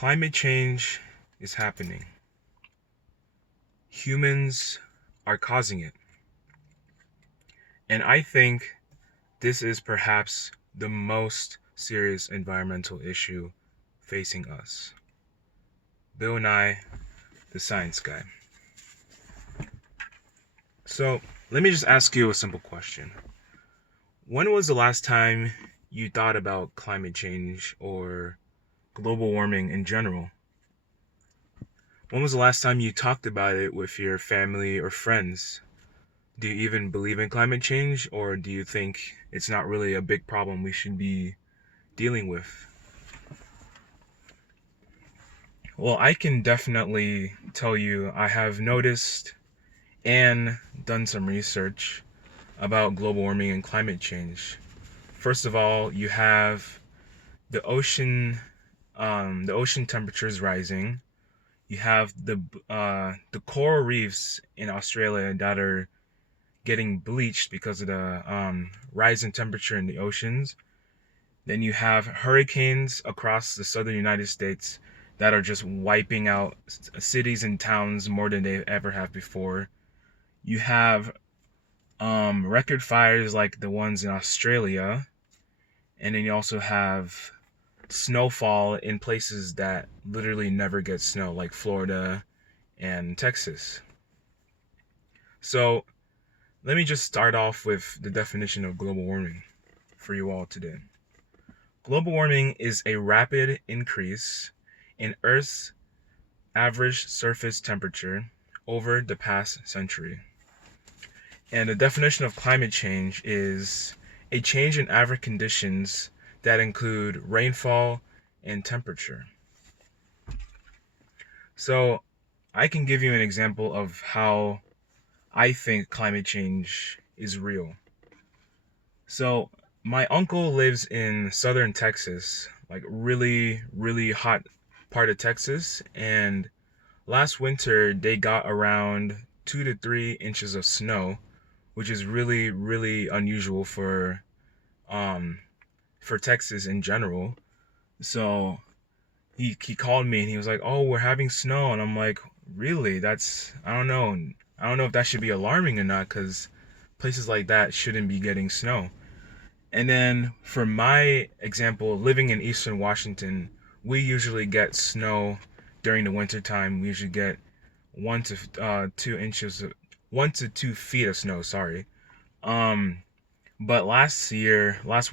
Climate change is happening. Humans are causing it. And I think this is perhaps the most serious environmental issue facing us. Bill Nye, the science guy. So, let me just ask you a simple question. When was the last time you thought about climate change or global warming in general? When was the last time you talked about it with your family or friends? Do you even believe in climate change, or do you think it's not really a big problem we should be dealing with? Well, I can definitely tell you I have noticed and done some research about global warming and climate change. First of all, you have the ocean temperatures rising. You have the coral reefs in Australia that are getting bleached because of the rise in temperature in the oceans. Then you have hurricanes across the southern United States that are just wiping out cities and towns more than they ever have before. You have record fires like the ones in Australia, and then you also have snowfall in places that literally never get snow, like Florida and Texas. So let me just start off with the definition of global warming for you all today. Global warming is a rapid increase in Earth's average surface temperature over the past century. And the definition of climate change is a change in average conditions that include rainfall and temperature. So I can give you an example of how I think climate change is real. So my uncle lives in southern Texas, like really, really hot part of Texas, and last winter they got around 2 to 3 inches of snow, which is really, really unusual um for Texas in general. So he called me and he was like, "Oh, we're having snow," and I'm like, "Really? That's I don't know. I don't know if that should be alarming or not, because places like that shouldn't be getting snow." And then for my example, living in Eastern Washington, we usually get snow during the winter time. We usually get 1 to 2 inches, 1 to 2 feet of snow. Sorry. Um, but last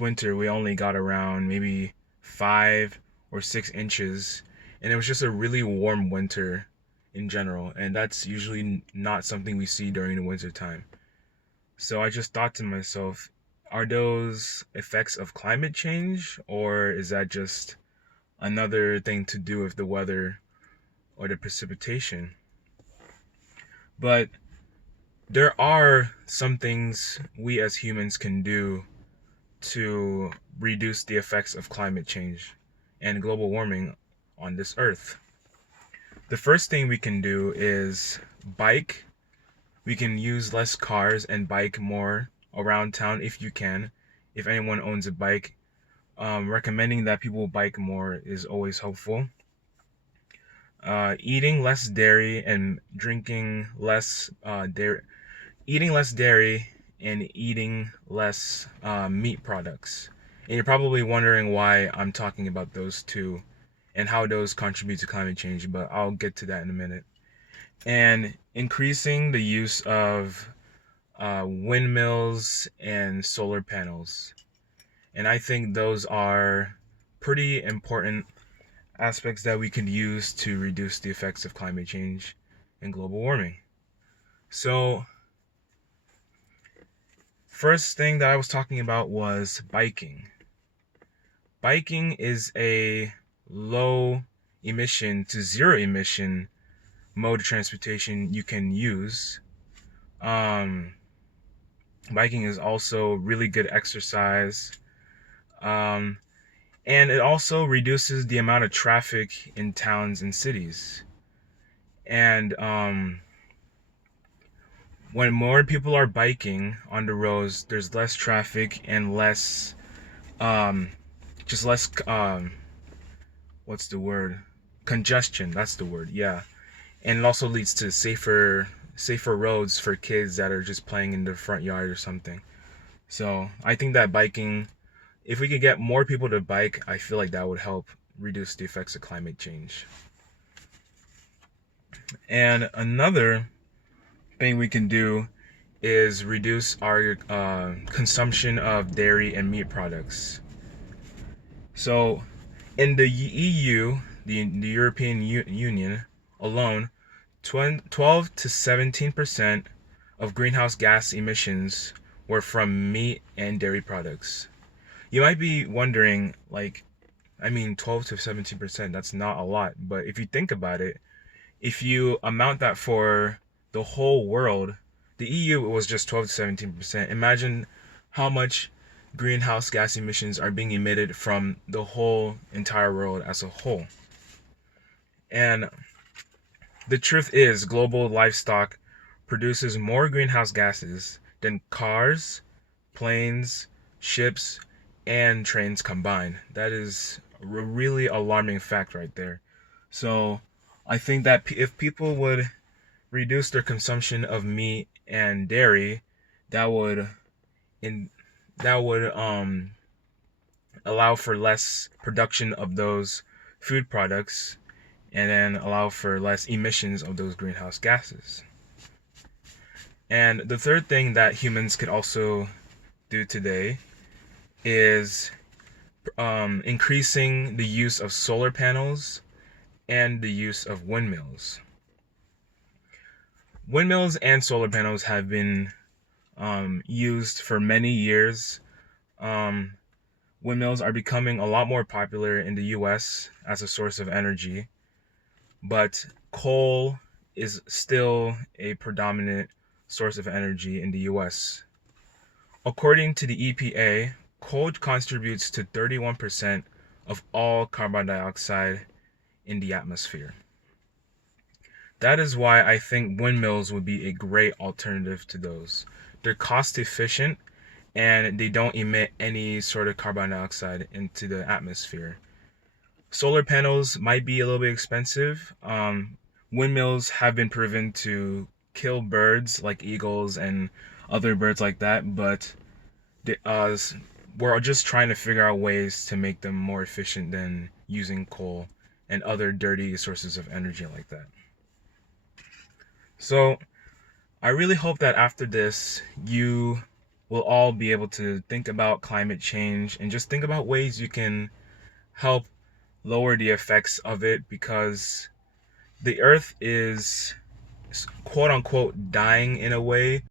winter, we only got around maybe 5 or 6 inches, and it was just a really warm winter in general, and that's usually not something we see during the winter time. So I just thought to myself, are those effects of climate change, or is that just another thing to do with the weather or the precipitation? But there are some things we as humans can do to reduce the effects of climate change and global warming on this earth. The first thing we can do is bike. We can use less cars and bike more around town if you can. If anyone owns a bike, recommending that people bike more is always helpful. Eating less dairy and drinking less dairy, eating less dairy and eating less meat products. And you're probably wondering why I'm talking about those two and how those contribute to climate change, but I'll get to that in a minute. And increasing the use of windmills and solar panels. And I think those are pretty important aspects that we could use to reduce the effects of climate change and global warming. So, first thing that I was talking about was biking. Biking is a low emission to zero emission mode of transportation you can use. Um, Biking is also really good exercise. Um, and it also reduces the amount of traffic in towns and cities. And when more people are biking on the roads, there's less traffic and um, less, what's the word? congestion, that's the word, yeah. And it also leads to safer roads for kids that are just playing in their front yard or something. So I think that biking, if we could get more people to bike, I feel like that would help reduce the effects of climate change. And another thing we can do is reduce our consumption of dairy and meat products. So in the EU, the European Union alone, 12 to 17% of greenhouse gas emissions were from meat and dairy products. You might be wondering, like, 12 to 17%, that's not a lot. But if you think about it, if you amount that for the whole world, the EU was just 12 to 17%. Imagine how much greenhouse gas emissions are being emitted from the whole entire world as a whole. And the truth is, global livestock produces more greenhouse gases than cars, planes, ships, and trains combined. That is a really alarming fact right there. So I think that if people would reduce their consumption of meat and dairy, that would in that would allow for less production of those food products and then allow for less emissions of those greenhouse gases. And the third thing that humans could also do today is increasing the use of solar panels and the use of windmills. Windmills and solar panels have been used for many years. Windmills are becoming a lot more popular in the US as a source of energy, but coal is still a predominant source of energy in the US. According to the EPA, coal contributes to 31% of all carbon dioxide in the atmosphere. That is why I think windmills would be a great alternative to those. They're cost efficient and they don't emit any sort of carbon dioxide into the atmosphere. Solar panels might be a little bit expensive. Windmills have been proven to kill birds like eagles and other birds like that, but we're just trying to figure out ways to make them more efficient than using coal and other dirty sources of energy like that. So I really hope that after this, you will all be able to think about climate change and just think about ways you can help lower the effects of it, because the earth is quote unquote dying in a way